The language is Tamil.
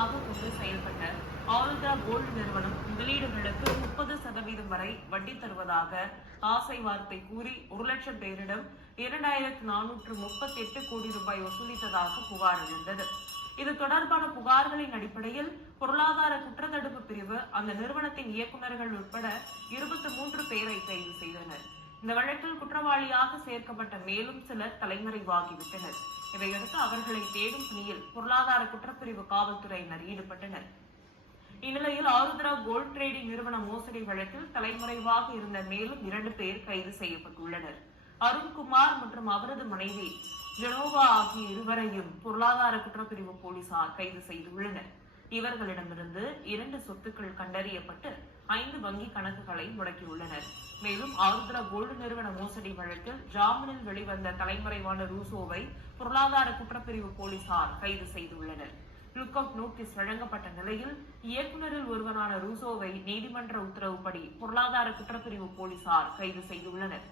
நோக்கமாக கொண்டு செயல்பட்ட ஆருத்ரா கோல்டு நிறுவனம் முதலீடுகளுக்கு 30% வரை வட்டி தருவதாக ஆசை வார்த்தை கூறி 1 லட்சம் பேரிடம் 2438 கோடி ரூபாய் வசூலித்ததாக புகார் எழுந்தது. இது தொடர்பான புகார்களின் அடிப்படையில் பொருளாதார குற்றத்தடுப்பு பிரிவு அந்த நிறுவனத்தின் இயக்குநர்கள் உட்பட 23 பேரை கைது செய்தனர். இந்த வழக்கில் குற்றவாளியாக சேர்க்கப்பட்ட மேலும் சிலர் தலைமறைவாகிவிட்டனர். இதையடுத்து அவர்களை தேடும் பணியில் பொருளாதார குற்றப்பிரிவு காவல்துறையினர் ஈடுபட்டனர். இந்நிலையில் ஆருத்ரா கோல்ட் ட்ரேடிங் நிறுவன மோசடி வழக்கில் தலைமறைவாக இருந்த மேலும் 2 பேர் கைது செய்யப்பட்டுள்ளனர். அருண்குமார் மற்றும் அவரது மனைவி ஜெனோவா ஆகிய இருவரையும் பொருளாதார குற்றப்பிரிவு போலீசார் கைது செய்துள்ளனர். இவர்களிடமிருந்து 2 சொத்துக்கள் கண்டறியப்பட்டு 5 வங்கி கணக்குகளை முடக்கியுள்ளனர். மேலும் ஆருத்ரா கோல்டு நிறுவன மோசடி வழக்கில் ஜாமீனில் வெளிவந்த தலைமறைவான ரூசோவை பொருளாதார குற்றப்பிரிவு போலீசார் கைது செய்துள்ளனர். லுக் அவுட் நோட்டீஸ் வழங்கப்பட்ட நிலையில் இயக்குநரில் ஒருவரான ரூசோவை நீதிமன்ற உத்தரவுப்படி பொருளாதார குற்றப்பிரிவு போலீசார் கைது செய்துள்ளனர்.